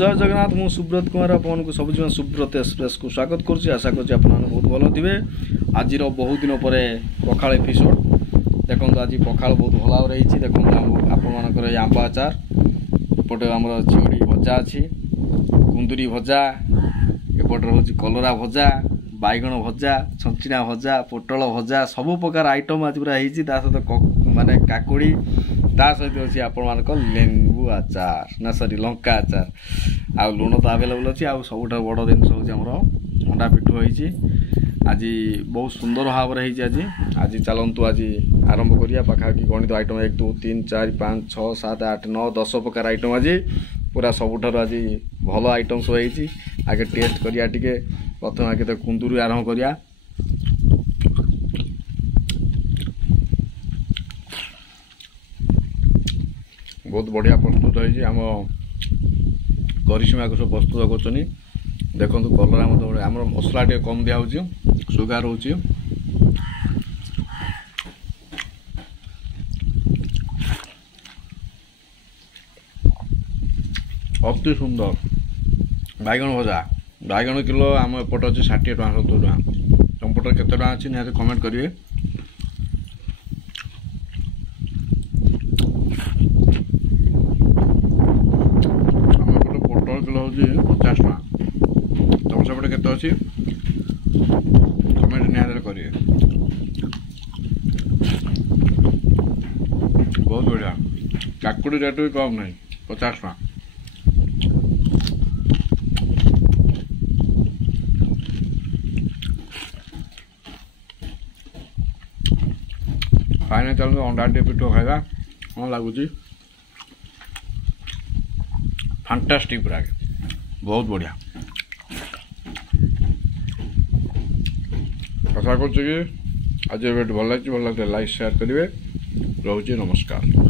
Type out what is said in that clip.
जय जगन्नाथ मु सुब्रत कुमार आपन को सबुज सुब्रत एक्सप्रेस को स्वागत करुच्ची आशा कर बहुत भल थे आज बहुत दिन पर पखाल एपिसोड देखो आज पखाल बहुत भल भाव रही देखो आपर आंब आचार एपटे आम चिड़ी भजा अच्छी कुंदुरी भजा एपटे हूँ कलरा भजा बैगण भजा छंचिणा भजा पोटल भजा सबु प्रकार आइटम आज पूरा सहित माने काकुड़ी ता सहित अच्छी आपण लेंबू आचार ना सरी लंका आचार आ लुण तो आवेलेबल अच्छी आ सबुठ बड़ जिनस हूँ अंडा पिठू होती आज बहुत सुंदर भाव आज आज चलतु आज आरंभ करिया पाखापाखि गणित आइटम 1 2 3 4 5 6 7 8 9 10 प्रकार आइटम आज पूरा सबुठार आज भल आइटम सब होती आगे टेस्ट करिया टिके प्रथम आगे तो कुंदुरु आरंभ करिया बहुत बढ़िया प्रस्तुत होती आम करिश्मा को सब प्रस्तुत कर देखो कलरा मत आम मसला टे कम दिया सुगार हो अति सुंदर बैगण भजा बैगण किलो आम एपट अच्छे 60 टका 70 टका तुम पटर केते टका अच्छी निहत कमेंट करिए किलो हूँ 50 टका तुम सेपटे केते अच्छी कमेंट निहत करिए बहुत बढ़िया काकुड़ी रेट भी कम नहीं 50 टका फाइनल चलो अंडा टे पिठो खाଇବା कौन लगुच फैंटास्टिक पूरा बहुत बढ़िया आशा कर आज भल लगे लाइक शेयर करेंगे रोचे नमस्कार।